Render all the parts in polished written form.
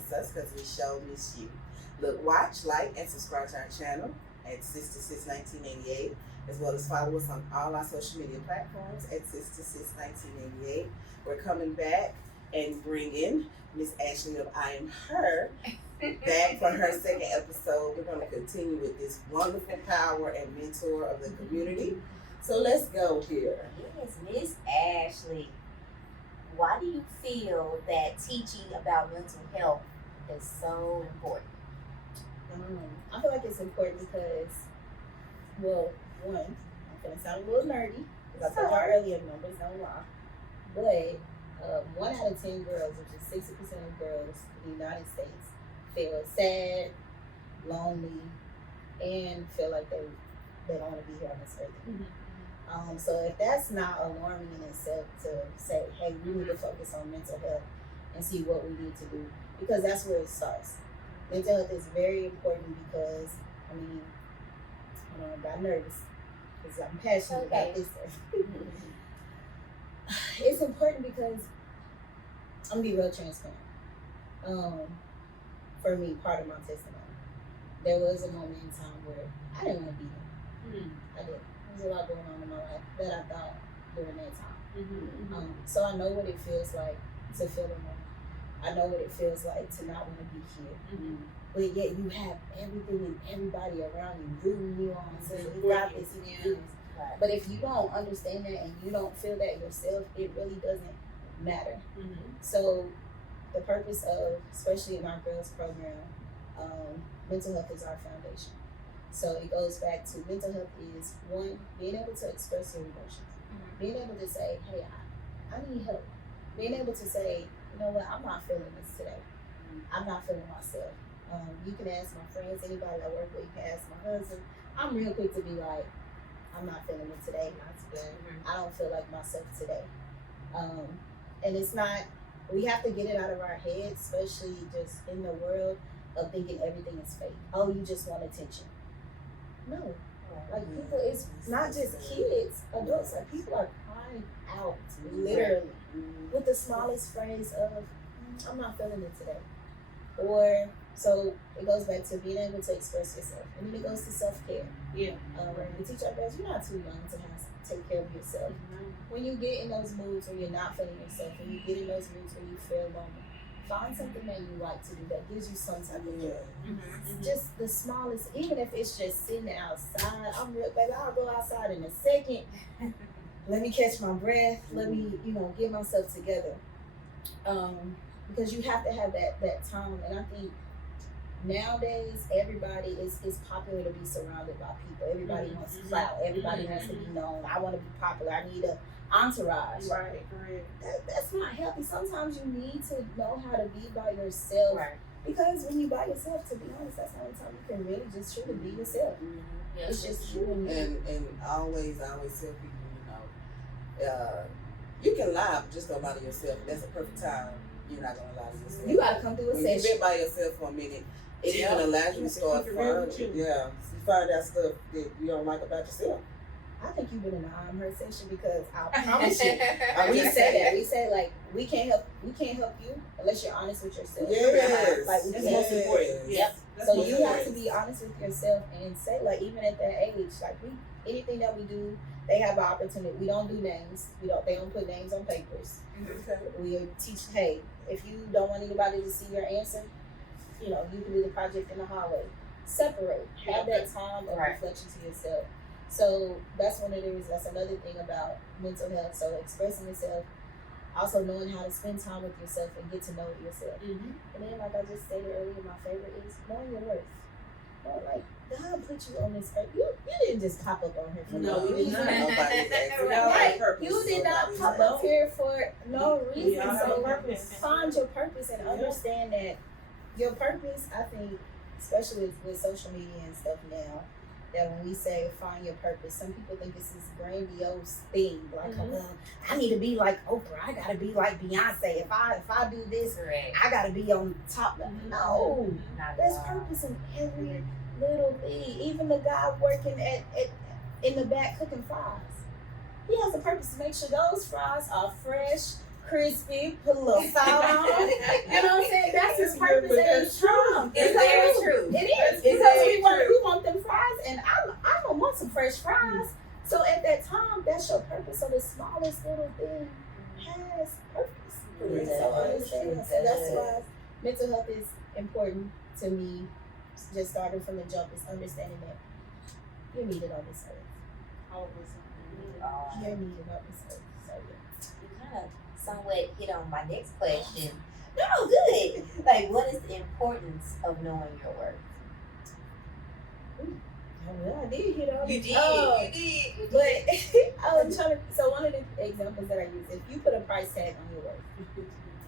miss us because we sure miss you. Look, watch, like, and subscribe to our channel at Sister Sis 1988, as well as follow us on all our social media platforms at Sister Sis 1988. We're coming back and bringing Miss Ashley of I Am Her back for her second episode. We're going to continue with this wonderful power and mentor of the community. So let's go here. Yes, Miss Ashley. Why do you feel that teaching about mental health is so important? I feel like it's important because, well, one, I'm going to sound a little nerdy, because I told y'all earlier, numbers don't lie. But 1 out of 10 girls, which is 60% of girls in the United States, feel sad, lonely, and feel like they don't want to be here on this earth. Mm-hmm. So if that's not alarming in itself to say, hey, we need to focus on mental health and see what we need to do, because that's where it starts. Mental health is very important because, I got nervous because I'm passionate about this. It's important because I'm going to be real transparent. For me, part of my testimony, there was a moment in time where I didn't want to be here. I did. There was a lot going on in my life that I thought during that time. So I know what it feels like to feel alone. I know what it feels like to not want to be here. But yet you have everything and everybody around you rooting you on, saying you got this, you can do this. Right. But if you don't understand that and you don't feel that yourself, it really doesn't matter. So the purpose of, especially in our girls program, mental health is our foundation. So it goes back to mental health is, one, being able to express your emotions. Being able to say, hey, I need help. Being able to say, you know what, I'm not feeling this today. I'm not feeling myself. You can ask my friends, anybody I work with, you can ask my husband. I'm real quick to be like, I'm not feeling it today. I don't feel like myself today. And it's not, we have to get it out of our heads, especially just in the world of thinking everything is fake. Oh, you just want attention. No. Like people, it's not just kids, adults, like people are crying out, literally, with the smallest phrase of, I'm not feeling it today. Or, so it goes back to being able to express yourself. And then it goes to self-care. We teach our girls, you're not too young to take care of yourself. When you get in those moods where you're not feeling yourself, when you get in those moods where you feel lonely, find something that you like to do that gives you some type of joy. Just the smallest, even if it's just sitting outside. I'm real, baby, I'll go outside in a second. Let me catch my breath. Let me, get myself together. Because you have to have that time. And I think nowadays, everybody is popular to be surrounded by people. Everybody wants clout. Everybody wants to be known. I want to be popular. I need a entourage. Right. That's not healthy. Sometimes you need to know how to be by yourself. Right. Because when you by yourself, to be honest, that's the only time you can really just truly be yourself. It's just you and you. And I always tell people, you can lie, but just don't lie to yourself. That's a perfect time. You're not gonna lie to yourself. You gotta come through a when session. You've been by yourself for a minute. It even allows you to start finding. You find out stuff that you don't like about yourself. I think you've been in the I'm Her session because I promise you, we said that. We said like we can't help you unless you're honest with yourself. Yes, like that's most important. Yep. So you have to be honest with yourself and say, like, even at that age, like anything that we do, they have an opportunity. We don't do names. They don't put names on papers. We teach, hey, if you don't want anybody to see your answer, you can do the project in the hallway. Separate. Have that time of reflection to yourself. So that's one of the reasons. That's another thing about mental health. So expressing yourself, also knowing how to spend time with yourself and get to know yourself. And then, like I just stated earlier, my favorite is knowing your worth. Like, God put you on this earth. You didn't just pop up on here for no reason. You did not pop up here for no reason. So find your purpose and understand that your purpose, I think, especially with social media and stuff now, that when we say find your purpose, some people think it's this grandiose thing. Like, I need to be like Oprah. I gotta be like Beyonce. If I do this, I gotta be on top. No, there's purpose in every little thing. Even the guy working at in the back cooking fries, he has a purpose to make sure those fries are fresh, crispy, put a little salt on. You know what I'm saying? That's his purpose, and it's true. It's very true. It is, It's because very we want them fries, and I don't want some fresh fries. So at that time, that's your purpose. So the smallest little thing has purpose. It So does. understand that. So that's why mental health is important to me. Just starting from the jump is understanding that you're needed on this earth. You're needed on this earth. So yeah. You kind of somewhat hit on my next question. No, good. Like, what is the importance of knowing your worth? Oh, well, I did hit on You it. did. You did. But I was trying to. So one of the examples that I use, if you put a price tag on your worth,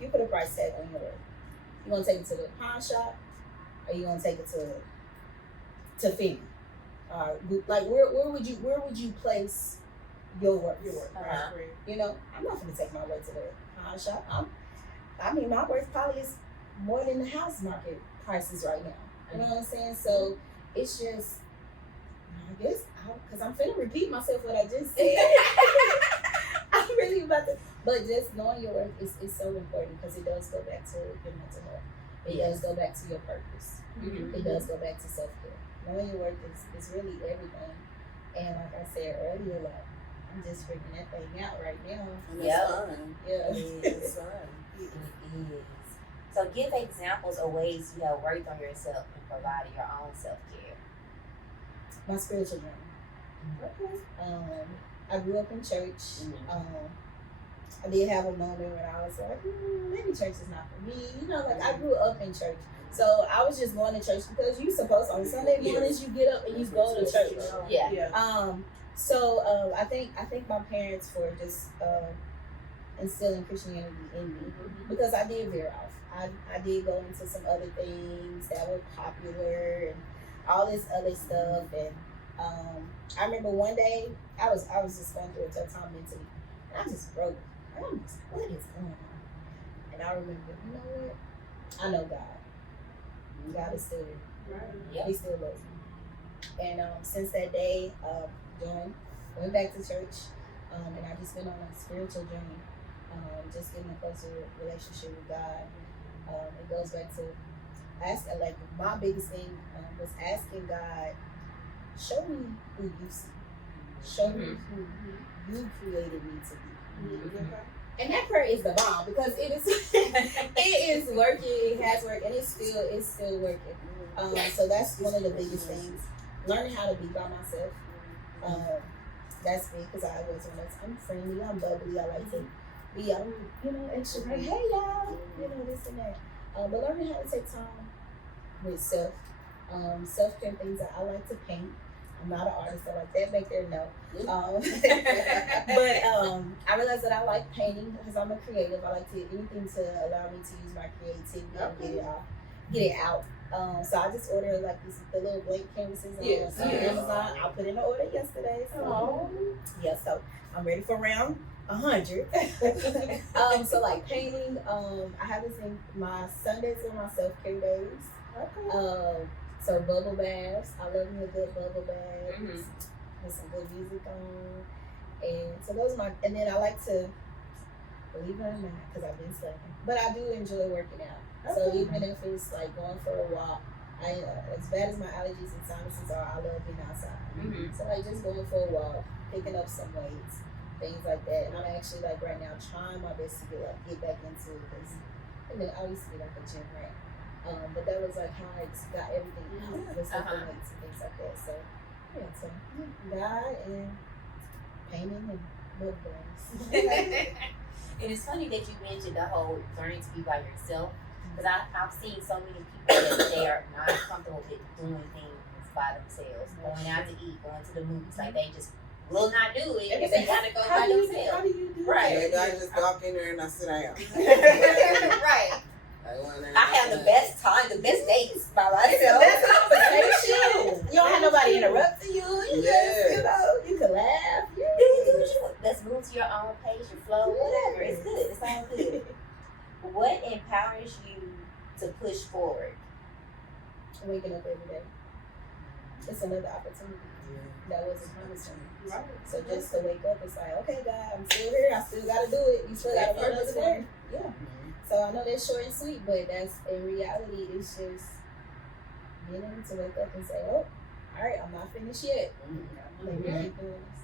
you put a price tag on your worth. You gonna take it to the pawn shop, or you gonna take it to Finn? Like where would you place your worth? Uh-huh. You know, I'm not gonna take my worth to the pawn shop. I mean, my worth probably is more than the house market prices right now. You know what I'm saying? So it's just, I guess, because I'm finna repeat myself what I just said. I'm really about to, but just knowing your worth is so important, because it does go back to your mental health. It does go back to your purpose. Mm-hmm. It does go back to self-care. Knowing your worth is really everything. And like I said earlier, like, I'm just figuring that thing out right now. And Yeah. it's fun. Yeah. It's fun. It is. So give examples of ways you have worked on yourself and provided your own self-care. My spiritual journey. I grew up in church. I did have a moment when I was like, maybe church is not for me. You know, like, I grew up in church. So I was just going to church because you supposed on Sunday mornings you get up and you go to church. Yeah. So I think my parents for just instilling Christianity in me, because I did veer off. I did go into some other things that were popular and all this other stuff. And I remember one day I was just going through a tough time mentally, and I just broke. I'm just, what is going on? And I remember, you know what? I know God. God is still there. Yep. He still loves me. And since that day, went back to church, and I just been on a spiritual journey, just getting a closer relationship with God. It goes back to like my biggest thing was asking God, show me who you see, show me who you created me to be. And that prayer is the bomb, because it is working. It has worked, and it's still working. So that's one of the biggest things. Learning how to be by myself. That's me, because I was one of those. I'm friendly. I'm bubbly. I like to be, extrovert. Hey y'all, this and that. But learning how to take time with self-care things that I like to paint. I'm not an artist, I like that back there, no. But I realized that I like painting because I'm a creative. I like to anything to allow me to use my creativity and get it out. So I just ordered like the little blank canvases on Amazon. I put in an order yesterday. So so I'm ready for round 100. So like painting, I have this thing. My Sundays are my self-care days. So bubble baths. I love me a good bubble bath with some good music on. And so those are my, and then I like to, believe it or not, because I've been slacking, but I do enjoy working out. So even if it's like going for a walk, as bad as my allergies and sinuses are, I love being outside. So like just going for a walk, picking up some weights, things like that. And I'm actually like right now trying my best to get back into this. And then I used to be like a gym rat. But that was like how I got everything out, with something weights and things like that. So God and painting and wood burns. And it's funny that you mentioned the whole learning to be by yourself, because I've seen so many people that they are not comfortable with doing things by themselves, going out to eat, going to the movies, like they just will not do it because they gotta go by themselves. How do you do Right. Maybe I just walk in there and I sit down. Right. I have the best time, the best dates by myself. That's conversation. You don't have nobody interrupting you. You just, you can laugh. Do what you want. Let's move to your own pace, your flow, whatever. It's good. It's all good. What empowers you to push forward? Waking up every day. it's another opportunity that wasn't promised to me. Right. So just to wake up, it's like, okay, God, I'm still here. I still gotta do it. You still gotta be another day. Yeah. So I know that's short and sweet, but that's in reality, it's just being able to wake up and say, oh, all right, I'm not finished yet. Let me keep doing this.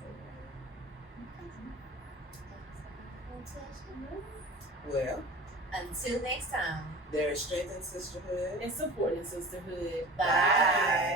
Well, Until next time. there is strength in sisterhood. And supporting sisterhood. Bye.